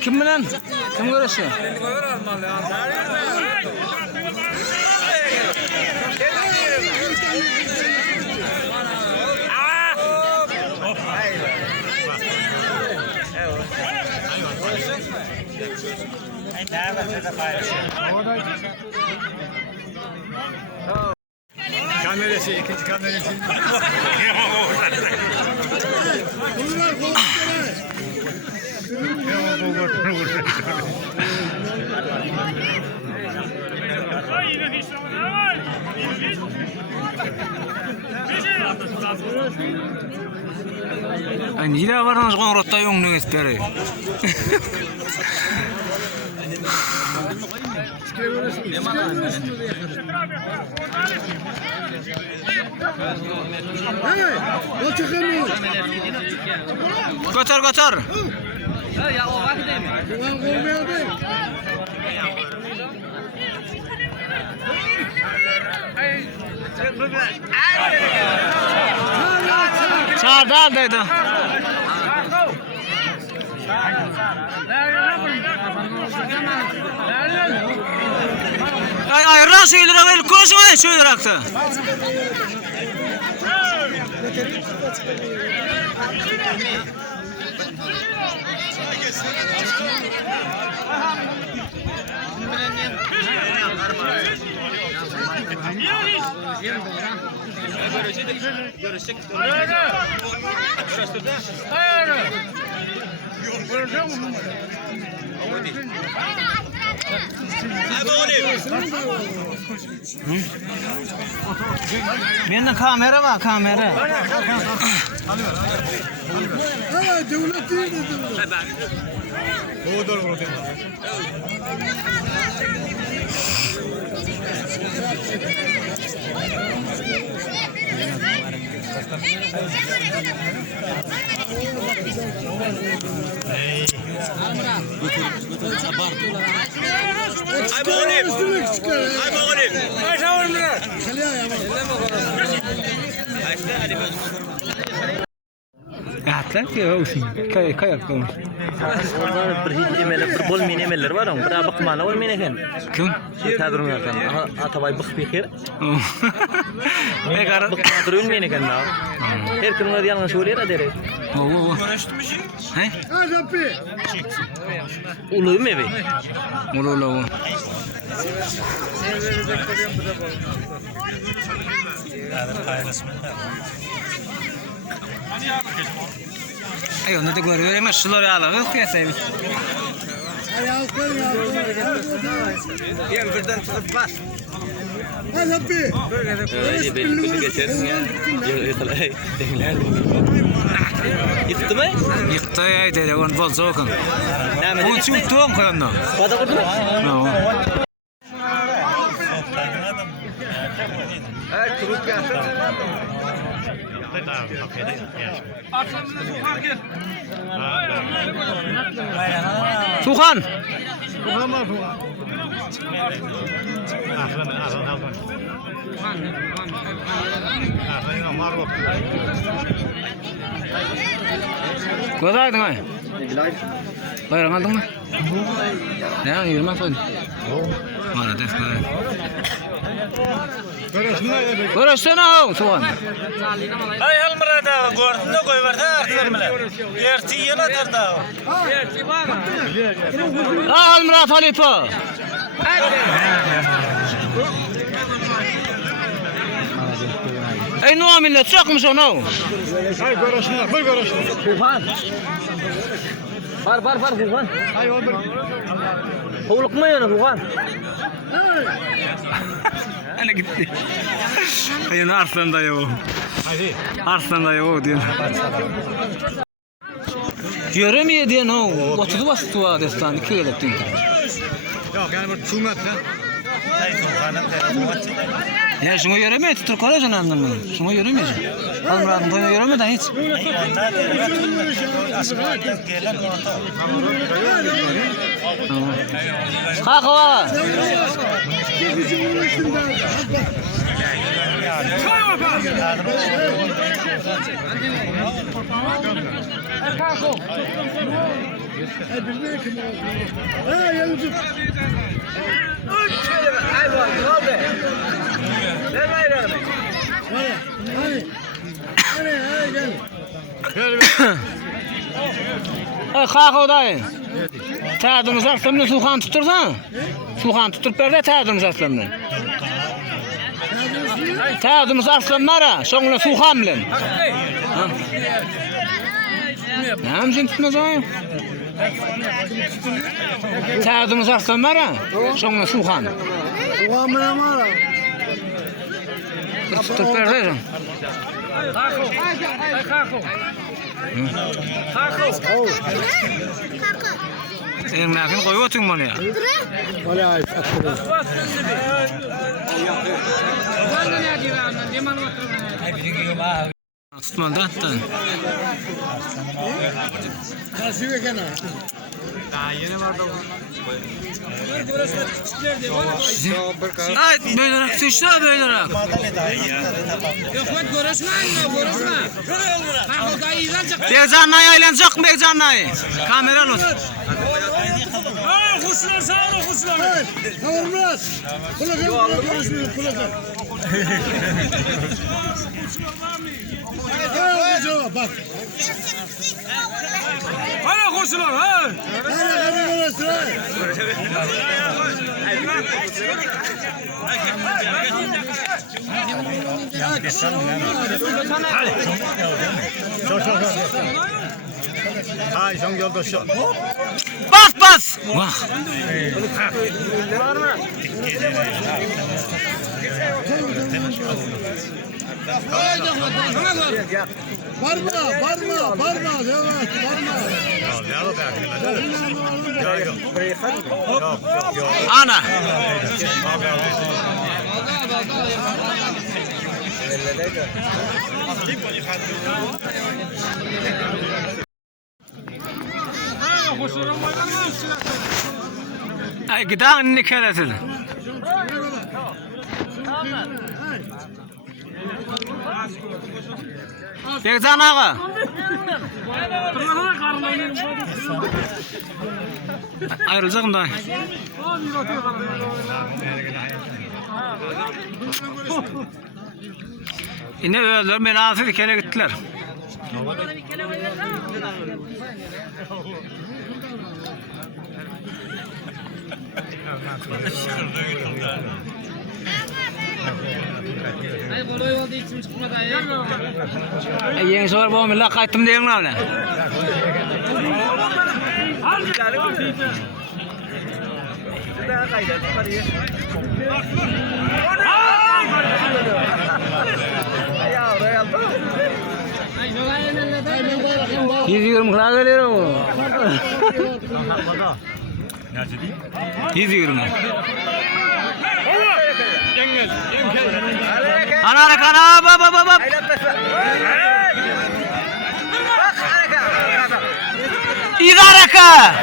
Kim bilen? Kim görüşü? Kamerası, ikinci kamerası. Nida varınız qoňratda ýoňluň etberi. Götür. Ya o vakit değil mi? Çağırdı dedi. Ayran söylere ver, koşma söylere aktı. Görüştük. Bende kamera var, kamera. Devlet değil dedi. Doğru. Atlar ya olsun. Kayak olmuş. Orada bir hiç emeler, bir bol mini emeler var ama bir bakmalı ol mini eken. Kim? Tadırınlardan. Atabay bık bir kere. Ne kadar? Bıkmadır ölmeyen eken daha. Her kırmızı yalan söylüyor da deri. Oo. He? Ulu mu be? Ulu. Ay onda da görüyor ama şuları alalım kıyasayız. Gel birden tutup bas. Hadi. Öyle belli geçersin ya. Yıktı mı? Yıktı ya telefon bolsa okun. Ne On çultuğum koyanna. Bada kurdu mu? No. Evet, kuruk ya. Tuhan. Kodaydın ay. Bayram aldın mı? Ne yürümek oldu? Bana def koday. Görüşsene Tuhan. Hay halmırada gördün de koy verdi artlarmılar. Erti yana tarda. Almırat Halifa. Ey no millet çakmış onu. Hay görüşürüz. Bir görüşürüz. Tufan. Var Tufan. Hay o bir. Kovuluk mu yana Tufan? Ana gitti. Ayını Arslan dayı o. Hadi. Arslan dayı o diyor. Göremiyor diye no. Otudu bastı o destan iki gelip diyor. Yok yani bir çumat lan. Ya şunu göremiyor tutur koyacaksın anlamı. Şunu göremiyor. Almırat'ın boyunu göremiyor da hiç. Kalk baba. Kalk dayı. Tadımız aslanını suhan tutursan. Suhan tutup berde tadımız aslanını. Tadımız aslanlara. Sonra suhan bilen. Ne hamzin tutmaz dayı? Tadımız aslanlara. Sonra suhan. Suhan bilen var. Tutup berde. Sen lakin koyup oturun bunu ya. Valla ay. Tutmadı hatta. Kasıyor gene. Ay böylerak düştü böylerak. Bekcanay aylanacak mı Bekcanay? Kamera lut. Kuşlar sağ ol kuşlar. Kavurmaz. Kulakın konuşmuyor kulakın. Bak. Hala kuşlar ha. Hadi konuşsun. Hay son yolda şu. Bas bas. Vah. Barma. Ana. Ay gıdağın ne keresiz? Bekcan ağa. Ayrılacağım da. Yine öldüler, beni asıl kere gittiler. Yeni soru bu millet kayıttım diyen lan öyle. Yüzüyorum kral veriyor mu? Yüzüyorum. Ana kana baba. İdaraka.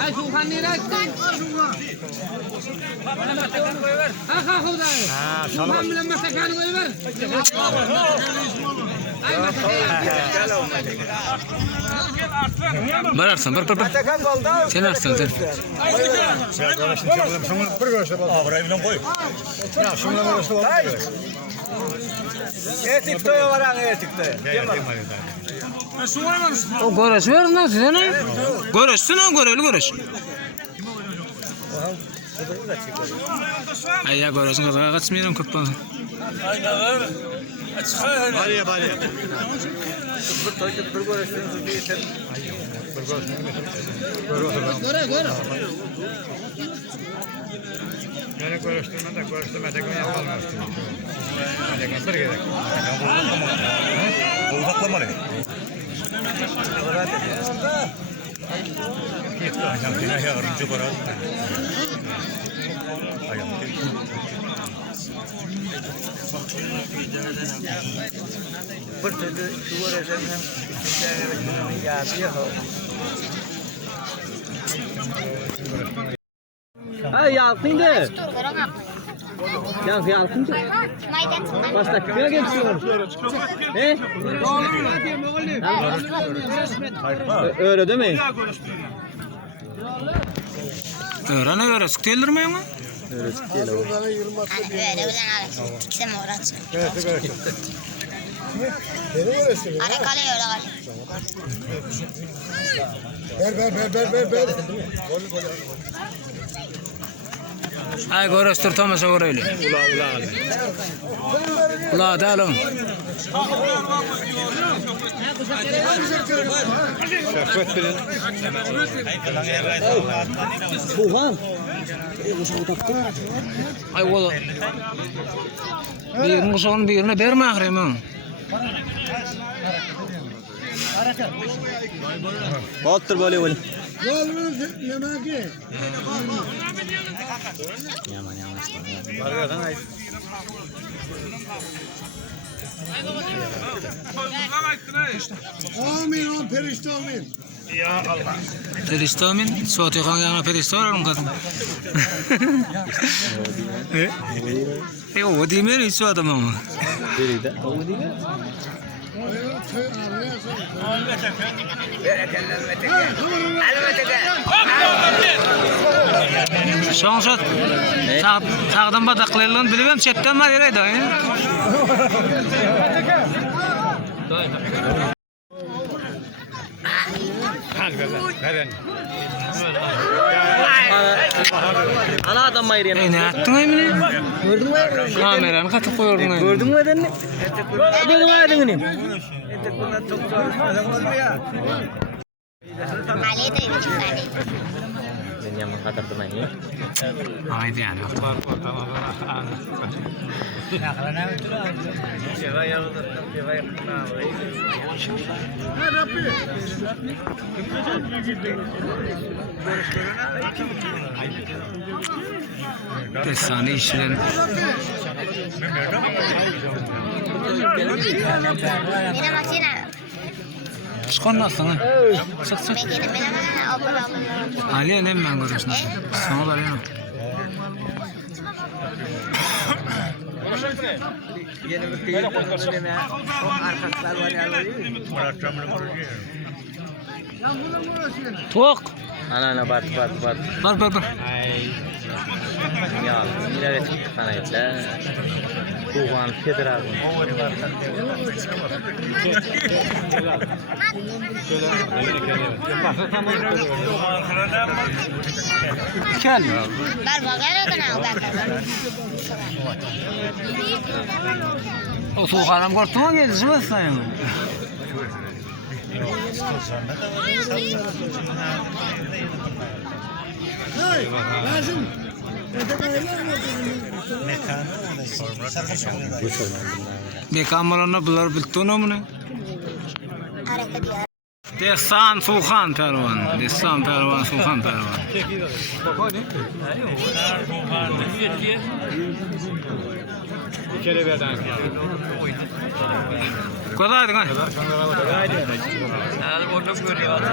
Ay Tuhan ni rakti. Ha khuda. Tuhan bilan masakan qo'yver. Ay Bir arsın, bir. Sen arsın sen. Bir görüşte bak. Burayı bilen koy. Ya şundan görüşte bak. Etikte varan etikte. O görüş ver nasıl sen? Görüşsün o görüş. Ay ya görüşün kadar kaçmayalım köp. Aynalar. Açığa. Bariye bariye. Beni görüştürme de görüştürme de yapalım. Hadi götür gidelim. Uzaklama ne? Yine yardımcı var. Ay yalkındı. Yalkındı. Başta kime geçiyor? He? Öyle değil mi? Öğrene göre sıkılır mı ama? Öyle değil o. Böyle ikisi mi uğraşsın? Beni görüştürme. Ara kalıyor Ver. Ay görüştür Thomas'a göre öyle. Ula da oğlum. Tuhan. Ay oğlum. Birinin son birine verme ahrimin. Otur böyle böyle. Yolunuz yemek ye. Amin on perişte amin. Peristamin, suatu kang yang peristamin kan. O di meri suatu mama. Biri de. Şansat. Sağdan badaklarla bilmem chatten var yere de. Ana adam mı yürüyen? Ne yaptın emine? Gördün mü? Kameranı katıp koyordun emine. Gördün mü edeni? Gördün mü edeni? Ali de Ali. Ben yaman kadar temannya. Haydi yani. Efsane işlerin. Yine makine. Çıkarmazsın ha. Sık sık. Benim Ali ne ben görüyorsun? Sana da öyle. Tok. Ana bat. Bar. Ya, ini ada sana itu. Tuhan federal. Gel. Bar bagara kana O soğanım korktuğun geldi sen. Hey, lazım. Bekamalana bular biltonu mu ne? Destan Suhan Pervan. Destan Pervan Suhan Pervan. Kadar kan?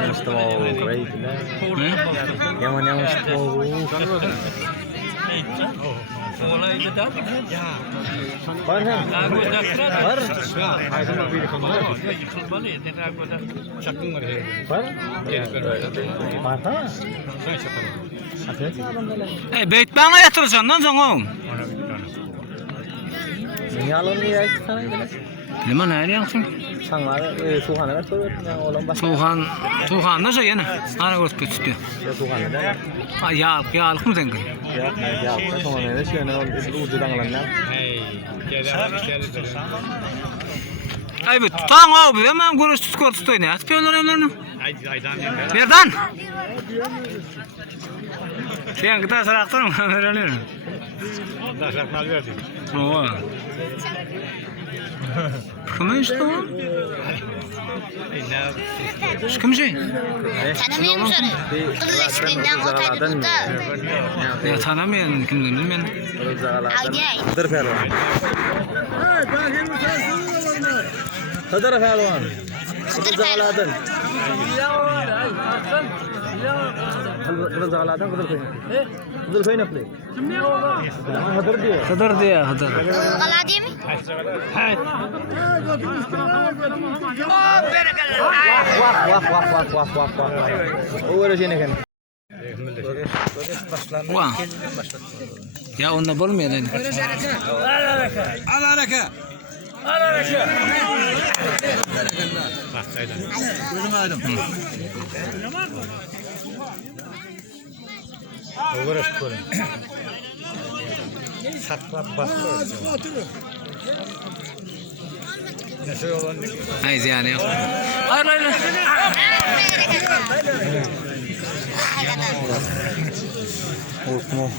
Mustafa baik. Yang Mustafa. Beyt bana yatırırsan lan sen oğlum. Nyalon ni ay sana ini. Liman ne yansın? Sangar Tuhan kan tuh yang olam bas. Tuhan nasıl yani? Ana görüp geçti. Ya Tuhan ada. Ya mı sen? Ya, sama ne sih? Nah, itu udah tanggalan. Ay bu tutan abi hemen görüş tutuyor ne? Atıyorlar evlerini. Nereden? Sen gıda sıraktın mı? Verelim. Oo. Kim işte o? Kim şey? Tanımıyor musun? Kız eşkinden o tabii da. Ya tanımıyorum kimden bilmem. Al gel. Hıdır Pehlivan. Hıdır Pehlivan. Kıdır Pehlivan. Kıdır Zağaladın, Kıdır Köyün. Kıdır Köyün yapılıyor. Hıdır diyor. Hıdır diye Hıdır. Kala değil mi? Vah. O öyle şey ne kadar? Vah. Ya onda bulmuyor yani. Hayır yani yok. Hayır. Korkma.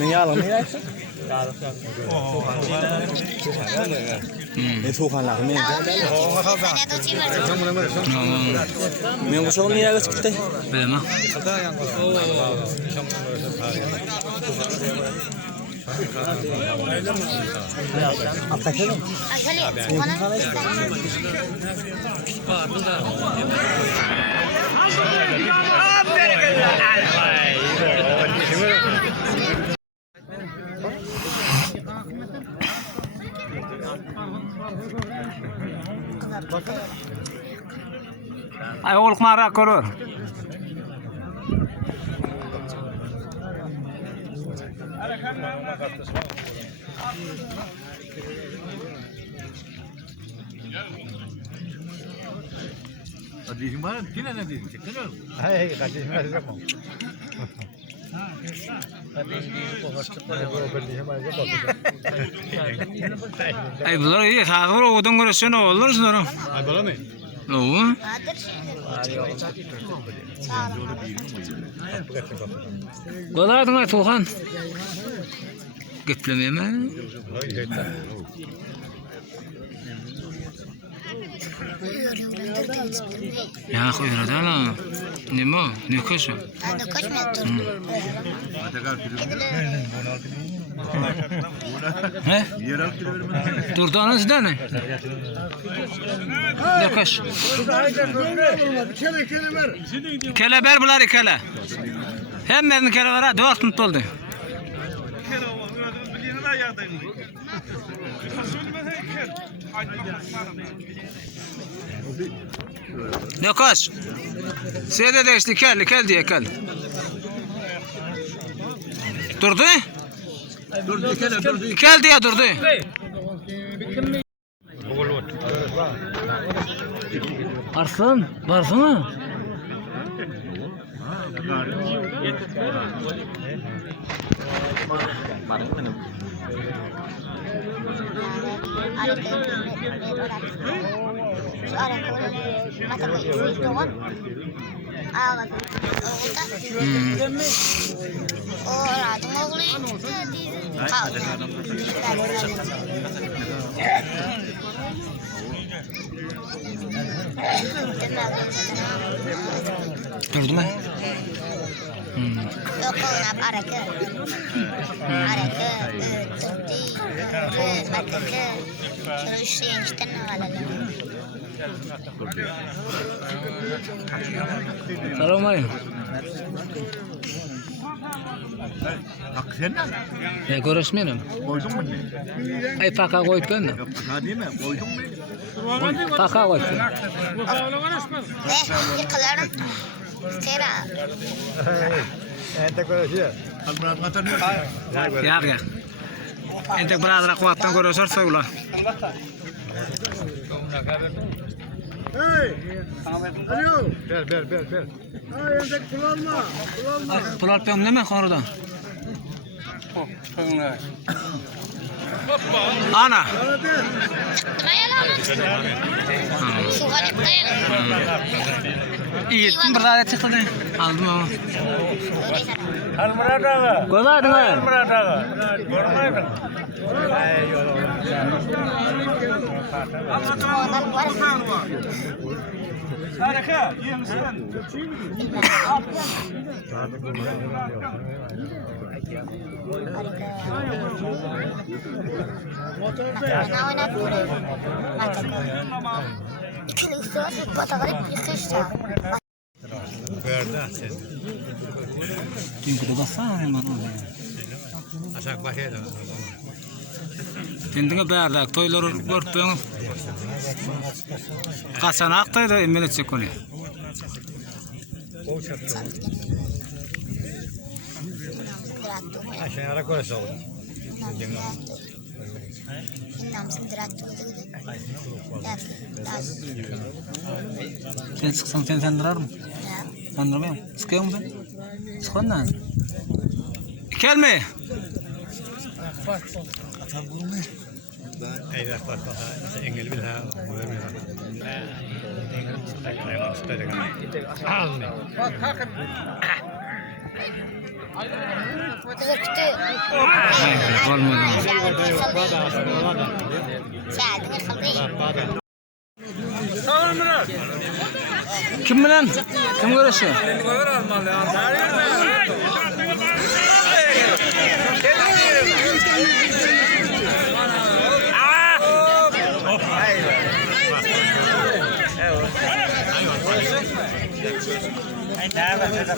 Ne yalan ne yaksın? Ne soğukanlar ne? Ben bu şovun niye yaksın gitti? Bilmem. Ay oğlum mara korur. Diyeceğim bana yine ne diyecek? Değil mi? Hayır, kardeşim ben yapmam. Ay bunlar iyi. Sağır oğudun görüşün olur sonra. Ay bana mı? Oo. Goladın Tuğhan. Geplememe. Ya koyradana. Nemo? Ne koşu? Ben de koşmuyor. He? Durdu anasından ne? Ne koş? Keleber bular ikele. Hemmenin kele var ha 4 minut oldu. Ne koş? Sede değişti kel diye kel. Durdu? Durdu kel diye durdu. Arslan varsana. Durdu mu? Yok oğlum araka. Araka. Tutti. Şöyle üç şeyin işte ne var? Selamünaleyküm. Sen ne? Ya görüşmeyelim. Koydun mu ne? Ay paka koyup ben de. Ha değil mi? Koydun mu? Paka koyup. Ne? Yıkılarım. Sera. Ente görüşüyor. Yak yak. Entek biraz rakvattan görüşür soyula. Ver. Pular peyum neme konuda? Ana. Şu garip dayan. İyi, bir daha çıktı da. Aldım ama. Hal Murat ağa. Görmedin mi? Hal Murat ağa. Görmedin. Ondan var. Harika. Yemişsin. Fena oynatmıyor. İkili üstü var. Bata garip üstü işte. Verdi. Kim kudu bassana hemen orada. Aşağı başa da. Kendine berdak toyları görpüyorsun. Kaçan aktaydı emmelet çekoni. Aşağı ara koysa olur. Namsın diratçı oldu. Sen çıksan sen sendirar mı? Sendırmıyor musun? Sıkıyor musun? Sıkın lan. Gelme. Eyvah bak. Engel bir daha. Almıyor. Kızıktı. Hayır, olmadı. Kim bilen? Kim görüşüyor? Ay, nerede?